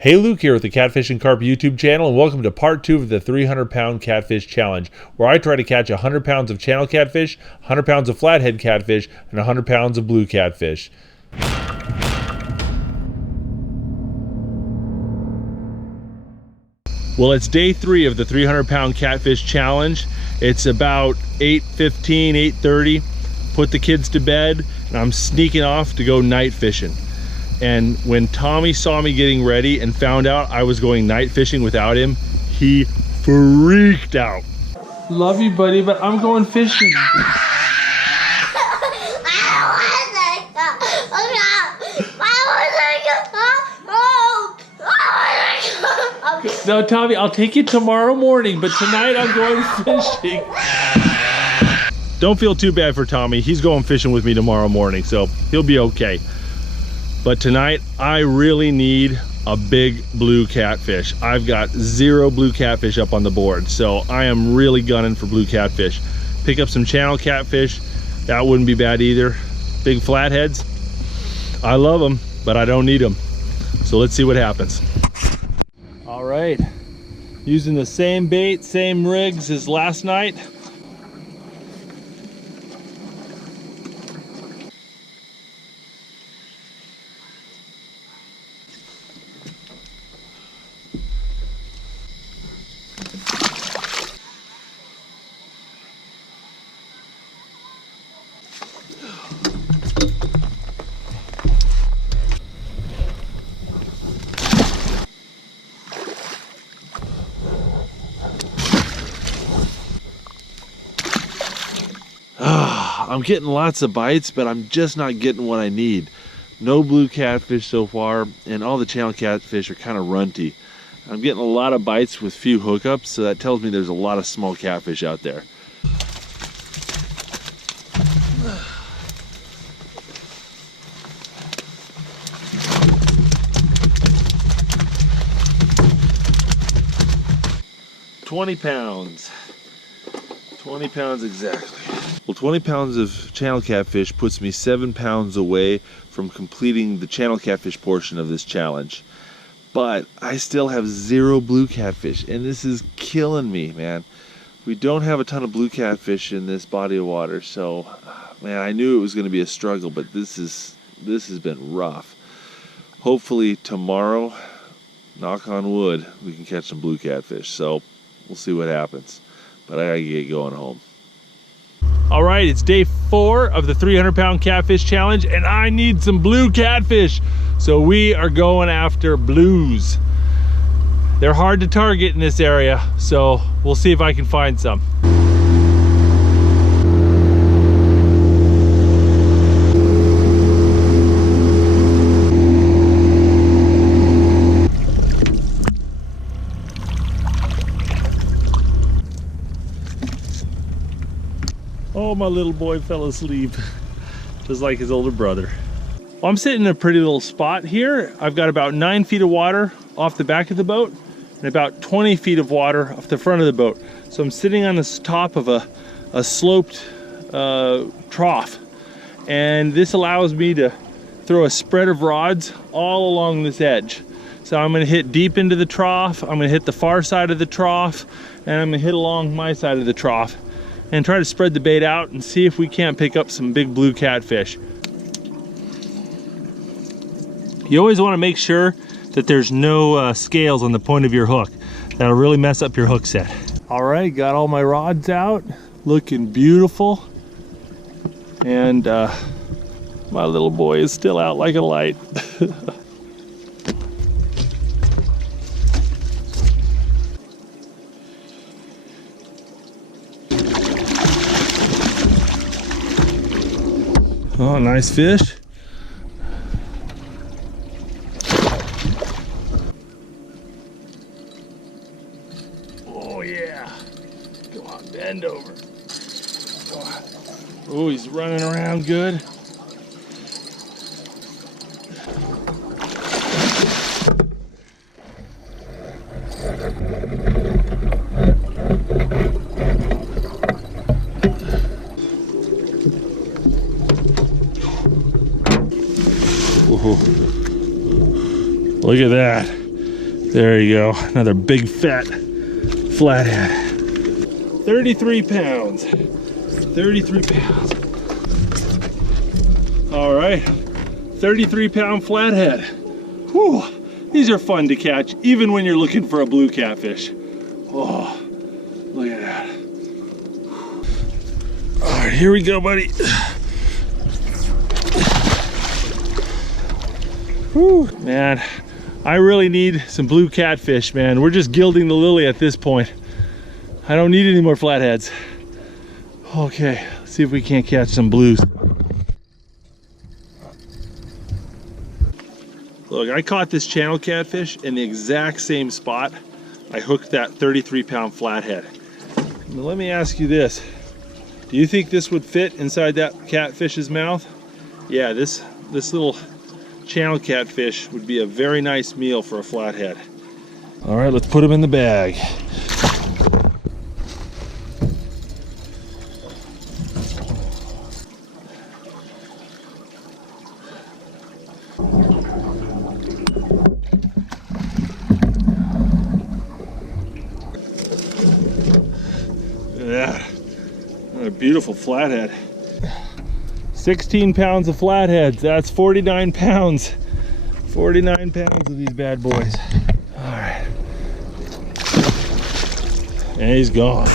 Hey, Luke here with the Catfish and Carp YouTube channel, and welcome to part 2 of the 300-pound catfish challenge, where I try to catch 100 pounds of channel catfish, 100 pounds of flathead catfish, and 100 pounds of blue catfish. Well, it's day 3 of the 300-pound catfish challenge. It's about 8:15, 8:30. Put the kids to bed, and I'm sneaking off to go night fishing. And when Tommy saw me getting ready and found out I was going night fishing without him, he freaked out. Love you, buddy, but I'm going fishing. No, Tommy, I'll take you tomorrow morning, but tonight I'm going fishing. Don't feel too bad for Tommy. He's going fishing with me tomorrow morning, so he'll be okay. But tonight, I really need a big blue catfish. I've got 0 blue catfish up on the board, so I am really gunning for blue catfish. Pick up some channel catfish, that wouldn't be bad either. Big flatheads, I love them, but I don't need them. So let's see what happens. All right, using the same bait, same rigs as last night. I'm getting lots of bites, but I'm just not getting what I need. No blue catfish so far, and all the channel catfish are kind of runty. I'm getting a lot of bites with few hookups, so that tells me there's a lot of small catfish out there. $20 pounds. 20 pounds exactly. Well, 20 pounds of channel catfish puts me 7 pounds away from completing the channel catfish portion of this challenge. But I still have 0 blue catfish, and this is killing me, man. We don't have a ton of blue catfish in this body of water, so man, I knew it was going to be a struggle, but this has been rough. Hopefully tomorrow, knock on wood, we can catch some blue catfish. So we'll see what happens. But I gotta get going home. All right, it's day 4 of the 300-pound catfish challenge, and I need some blue catfish. So we are going after blues. They're hard to target in this area, so we'll see if I can find some. Oh, my little boy fell asleep, just like his older brother. Well, I'm sitting in a pretty little spot here. I've got about 9 feet of water off the back of the boat and about 20 feet of water off the front of the boat. So I'm sitting on the top of a sloped trough. And this allows me to throw a spread of rods all along this edge. So I'm gonna hit deep into the trough, I'm gonna hit the far side of the trough, and I'm gonna hit along my side of the trough and try to spread the bait out and see if we can't pick up some big blue catfish. You always want to make sure that there's no scales on the point of your hook. That'll really mess up your hook set. All right, got all my rods out, looking beautiful. And my little boy is still out like a light. Oh, nice fish. Oh yeah. Come on, bend over. Oh, he's running around good. Look at that. There you go, another big fat flathead. 33 pounds. 33 pounds. All right, 33-pound flathead. Whew, these are fun to catch, even when you're looking for a blue catfish. Oh, look at that. All right, here we go, buddy. Whew, man, I really need some blue catfish, man. We're just gilding the lily at this point. I don't need any more flatheads. Okay, let's see if we can't catch some blues. Look, I caught this channel catfish in the exact same spot I hooked that 33-pound flathead. Now, let me ask you this. Do you think this would fit inside that catfish's mouth? Yeah, this little channel catfish would be a very nice meal for a flathead. All right, let's put him in the bag. Yeah, a beautiful flathead. 16 pounds of flatheads, that's 49 pounds. 49 pounds of these bad boys. All right. And he's gone.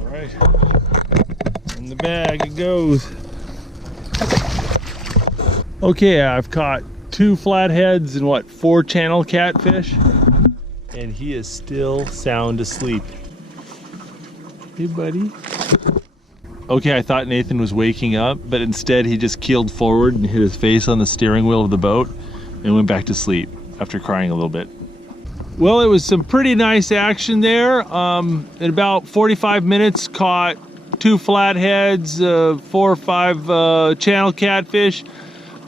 All right. In the bag it goes. Okay, I've caught 2 flatheads and what, 4 channel catfish? And he is still sound asleep. Hey, buddy. Okay, I thought Nathan was waking up, but instead he just keeled forward and hit his face on the steering wheel of the boat and went back to sleep after crying a little bit. Well, it was some pretty nice action there. In about 45 minutes, caught 2 flatheads, 4 or 5 channel catfish,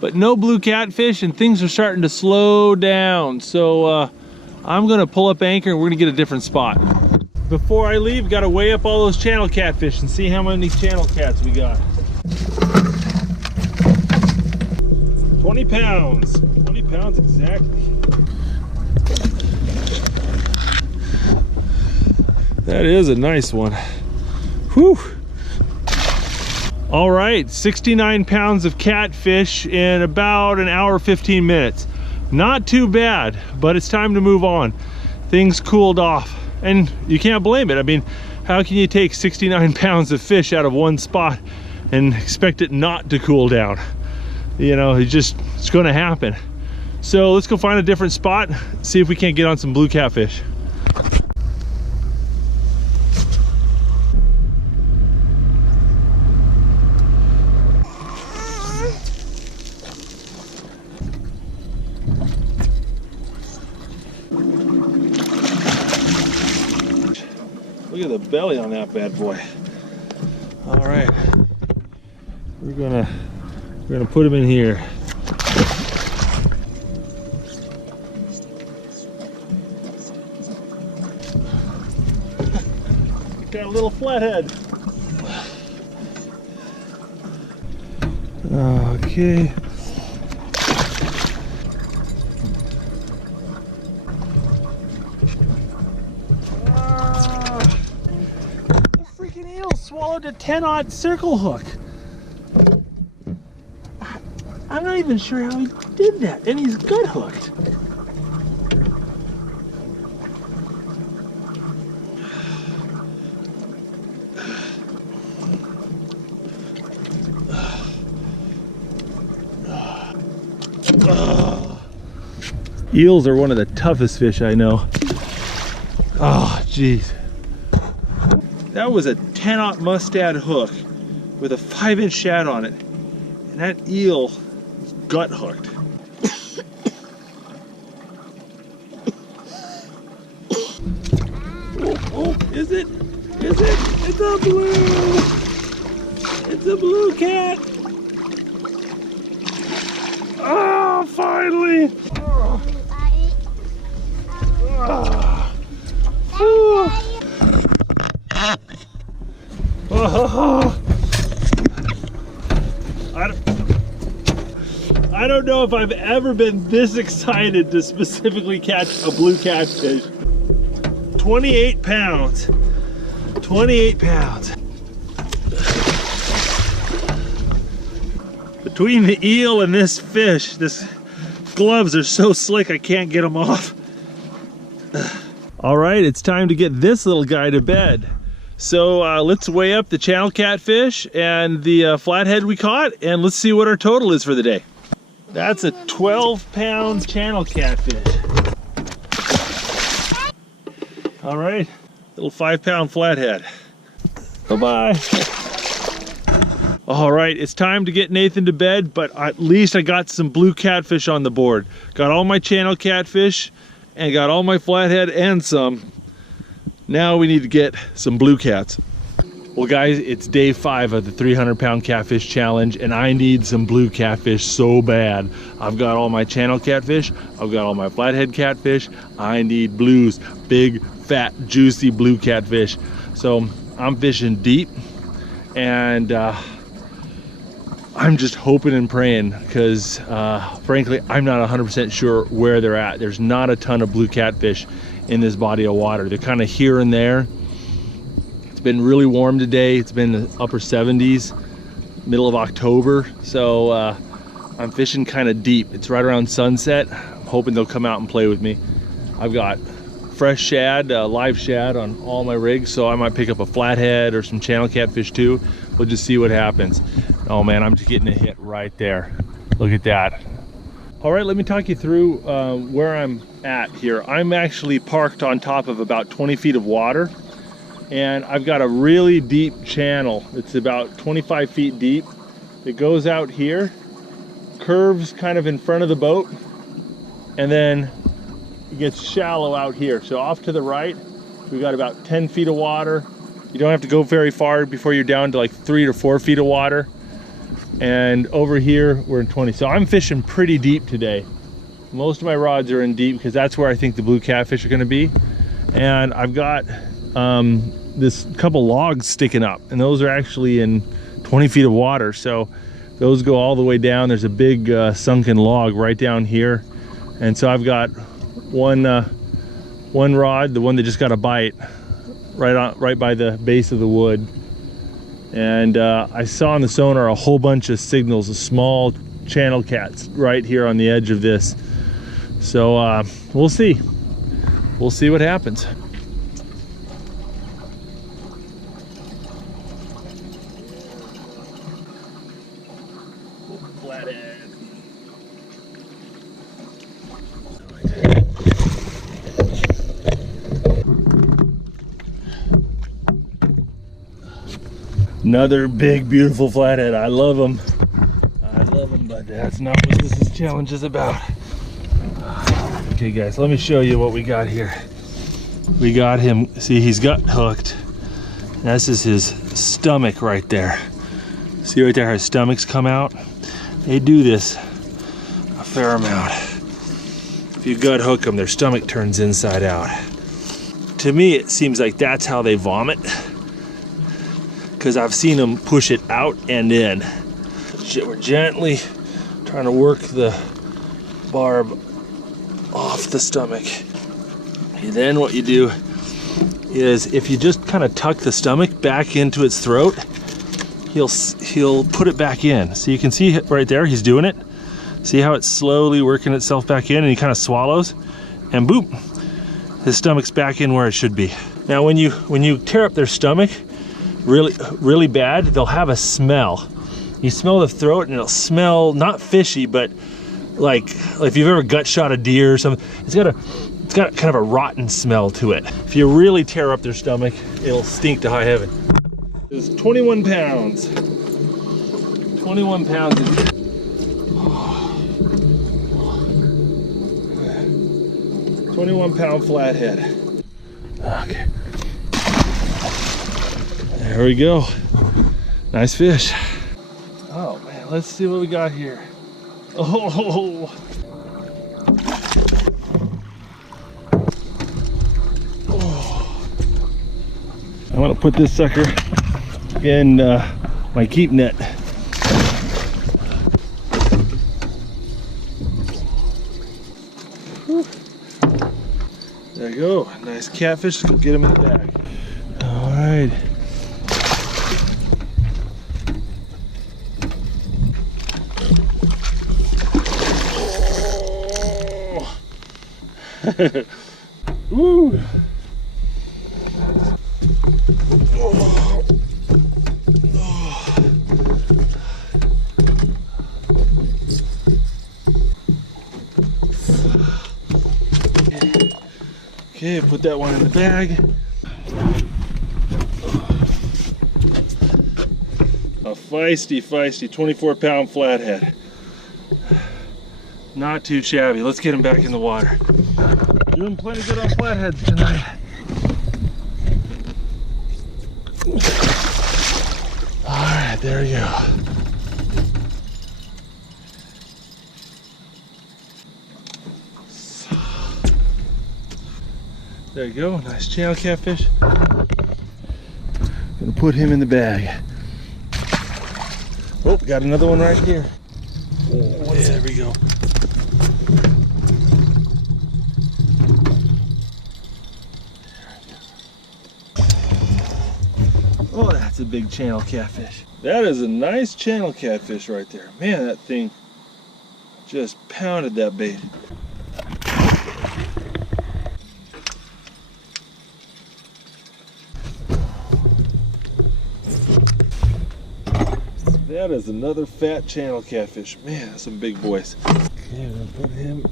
but no blue catfish, and things are starting to slow down. So I'm gonna pull up anchor and we're gonna get a different spot. Before I leave, gotta weigh up all those channel catfish and see how many channel cats we got. 20 pounds. 20 pounds exactly. That is a nice one. Whew. All right, 69 pounds of catfish in about an hour, 15 minutes. Not too bad, but it's time to move on. Things cooled off, and you can't blame it. I mean, how can you take 69 pounds of fish out of one spot and expect it not to cool down? You know, it's gonna happen. So let's go find a different spot, see if we can't get on some blue catfish. Look at the belly on that bad boy. All right, we're gonna put him in here. Got a little flathead. Okay. Swallowed a 10-aught circle hook. I'm not even sure how he did that, and he's good hooked. Eels are one of the toughest fish I know. Oh, jeez. That was a 10-aught mustad hook with a 5-inch shad on it, and that eel was gut hooked. Oh, is it? Is it? It's a blue! It's a blue cat! Oh, finally! Oh. Oh. Oh. I don't know if I've ever been this excited to specifically catch a blue catfish. 28 pounds. 28 pounds. Between the eel and this fish, this gloves are so slick I can't get them off. All right, it's time to get this little guy to bed. So let's weigh up the channel catfish and the flathead we caught, and let's see what our total is for the day. That's a 12-pound channel catfish. All right, little 5-pound flathead. Bye-bye. All right, it's time to get Nathan to bed, but at least I got some blue catfish on the board. Got all my channel catfish and got all my flathead and some. Now we need to get some blue cats. Well guys, it's day 5 of the 300-pound catfish challenge, and I need some blue catfish so bad. I've got all my channel catfish, I've got all my flathead catfish. I need blues, big, fat, juicy blue catfish. So I'm fishing deep, and I'm just hoping and praying, because frankly, I'm not 100% sure where they're at. There's not a ton of blue catfish in this body of water. They're kind of here and there. It's been really warm today. It's been the upper 70s, middle of October. So I'm fishing kind of deep. It's right around sunset. I'm hoping they'll come out and play with me. I've got fresh shad, live shad on all my rigs, so I might pick up a flathead or some channel catfish too. We'll just see what happens. Oh man, I'm just getting a hit right there. Look at that. All right, let me talk you through where I'm at here. I'm actually parked on top of about 20 feet of water, and I've got a really deep channel. It's about 25 feet deep. It goes out here, curves kind of in front of the boat, and then it gets shallow out here. So off to the right, we've got about 10 feet of water. You don't have to go very far before you're down to like 3 to 4 feet of water. And over here, we're in 20. So I'm fishing pretty deep today. Most of my rods are in deep because that's where I think the blue catfish are gonna be. And I've got this couple logs sticking up, and those are actually in 20 feet of water. So those go all the way down. There's a big sunken log right down here. And so I've got one rod, the one that just got a bite, right by the base of the wood. And I saw on the sonar a whole bunch of signals of small channel cats right here on the edge of this. So we'll see. We'll see what happens. Flathead. Another big, beautiful flathead. I love them. I love them, but that's not what this challenge is about. Okay, guys, let me show you what we got here. We got him. See, he's got hooked. This is his stomach right there. See right there, how his stomachs come out? They do this a fair amount. If you gut hook them, their stomach turns inside out. To me, it seems like that's how they vomit, because I've seen them push it out and in. We're gently trying to work the barb off the stomach. And then what you do is, if you just kind of tuck the stomach back into its throat, he'll put it back in. So you can see right there, he's doing it. See how it's slowly working itself back in, and he kind of swallows, and boop, his stomach's back in where it should be. Now when you tear up their stomach really bad, they'll have a smell. You smell the throat, and it'll smell not fishy, but like if you've ever gut shot a deer or something, it's got kind of a rotten smell to it. If you really tear up their stomach, it'll stink to high heaven. It's 21 pounds. 21 pounds. 21-pound flathead. Okay. There we go. Nice fish. Oh man, let's see what we got here. Oh. I'm gonna put this sucker in my keep net. There you go, nice catfish. Let's go get him in the bag. All right. Woo! Oh. Okay, put that one in the bag. A feisty 24-pound flathead. Not too shabby. Let's get him back in the water. Doing plenty good on flatheads tonight. All right, there we go. There you go, nice channel catfish. Gonna put him in the bag. Oh, got another one right here. Oh, yeah, there we go. Oh, that's a big channel catfish. That is a nice channel catfish right there. Man, that thing just pounded that bait. That is another fat channel catfish. Man, that's some big boys. Okay, I'm gonna put him.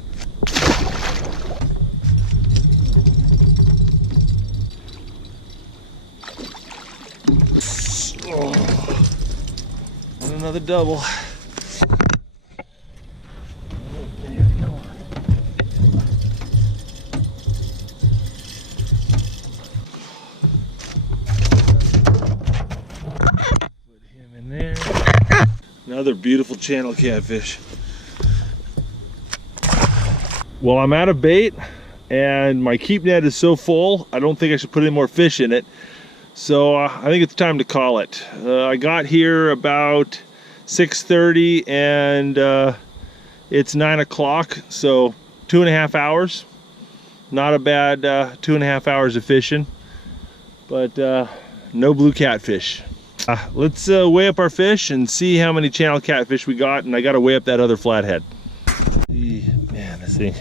Oh, and another double. There we go. Put him in there. Another beautiful channel catfish. Well, I'm out of bait and my keep net is so full, I don't think I should put any more fish in it. So I think it's time to call it. I got here about 6:30 and it's 9 o'clock, so 2.5 hours. Not a bad 2.5 hours of fishing, but no blue catfish. Let's weigh up our fish and see how many channel catfish we got, and I got to weigh up that other flathead. Man, this thing.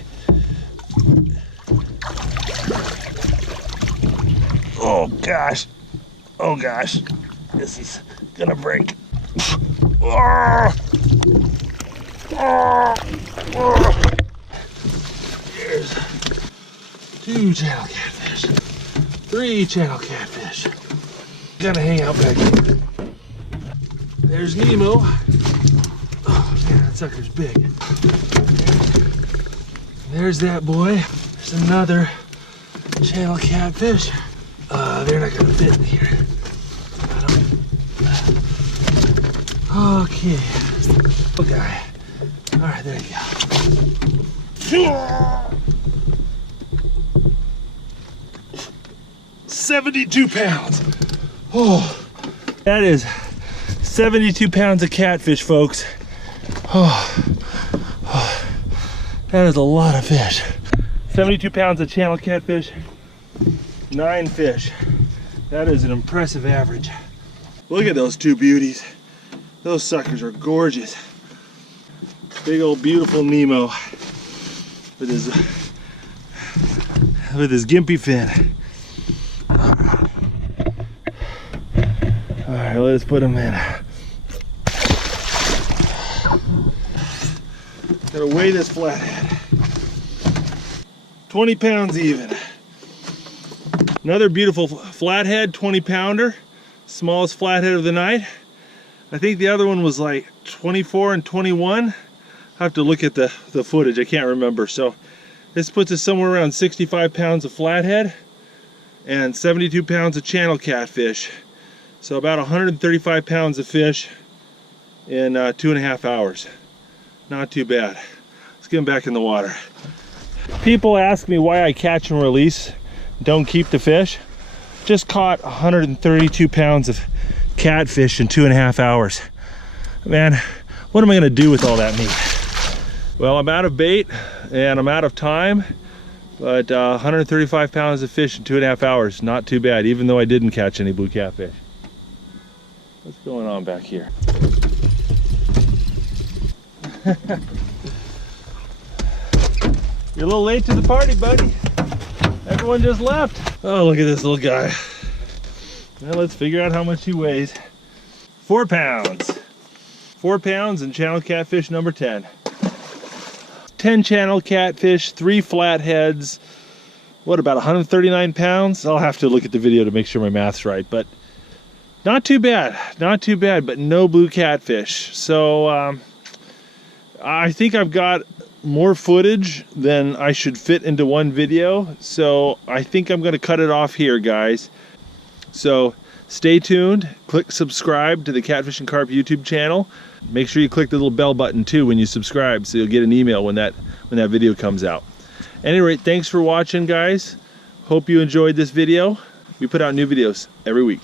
Oh gosh. Oh gosh. This is gonna break. Oh. Oh. Oh. There's 2 channel catfish. 3 channel catfish. Gonna hang out back here. There's Nemo. Oh man, that sucker's big. There's that boy. There's another channel catfish. They're not gonna fit in here. Okay. Oh guy. All right, there you go. 72 pounds. Oh, that is 72 pounds of catfish, folks. Oh, that is a lot of fish. 72 pounds of channel catfish, 9 fish. That is an impressive average. Look at those 2 beauties. Those suckers are gorgeous. Big old beautiful Nemo with his gimpy fin. All right, let's put him in. Gotta weigh this flathead. 20 pounds even. Another beautiful flathead, 20-pounder. Smallest flathead of the night. I think the other one was like 24 and 21. I have to look at the footage, I can't remember. So this puts us somewhere around 65 pounds of flathead and 72 pounds of channel catfish. So about 135 pounds of fish in 2.5 hours. Not too bad. Let's get them back in the water. People ask me why I catch and release, don't keep the fish. Just caught 132 pounds of catfish in 2.5 hours. Man, what am I gonna do with all that meat? Well, I'm out of bait and I'm out of time, But 135 pounds of fish in 2.5 hours, not too bad, even though I didn't catch any blue catfish. What's going on back here? You're a little late to the party, buddy. Everyone just left. Oh, look at this little guy. Now let's figure out how much he weighs. 4 pounds. 4 pounds and channel catfish number 10. 10 channel catfish, 3 flatheads. What, about 139 pounds? I'll have to look at the video to make sure my math's right, but not too bad. Not too bad, but no blue catfish. So I think I've got more footage than I should fit into one video, so I think I'm going to cut it off here, guys. So stay tuned, click subscribe to the Catfish and Carp YouTube channel. Make sure you click the little bell button too when you subscribe, so you'll get an email when that video comes out. At any rate, thanks for watching, guys. Hope you enjoyed this video. We put out new videos every week.